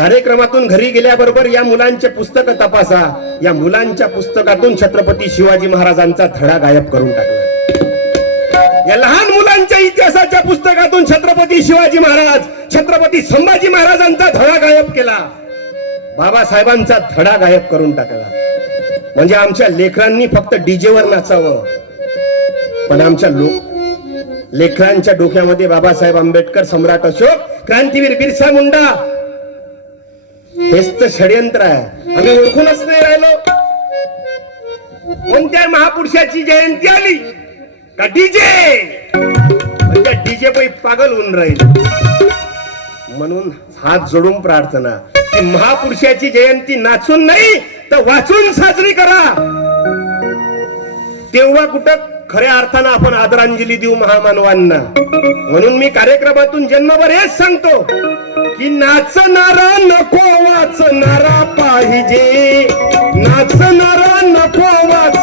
कार्यक्रमातून घरी गेल्याबरोबर या मुलांचे पुस्तक तपासा. या मुलांच्या पुस्तकातून छत्रपती शिवाजी महाराजांचा धडा गायब करून टाकला. या लहान मुलांच्या इतिहासाच्या पुस्तकातून छत्रपती शिवाजी महाराज, छत्रपती संभाजी महाराजांचा धडा गायब केला. बाबासाहेबांचा धडा गायब करून टाकला. म्हणजे आमच्या लेकरांनी फक्त डीजेवर नाचावं, पण आमच्या लेकरांच्या डोक्यामध्ये बाबासाहेब आंबेडकर, सम्राट अशोक, क्रांतीवीर बिरसा मुंडा हेच तर षडयंत्र आहे. आम्ही ओळखूनच नाही राहिलो. कोणत्या महापुरुषाची जयंती आली का डीजे, म्हणजे डीजे पै पागल होऊन राहील. म्हणून हात जोडून प्रार्थना की महापुरुषाची जयंती नाचून नाही तर वाचून साजरी करा. तेव्हा कुठं खऱ्या अर्थानं आपण आदरांजली देऊ महामानवांना. म्हणून मी कार्यक्रमातून जन्मभर हेच सांगतो की नाचणारा नको वाचणारा पाहिजे, नाचणारा नको वाच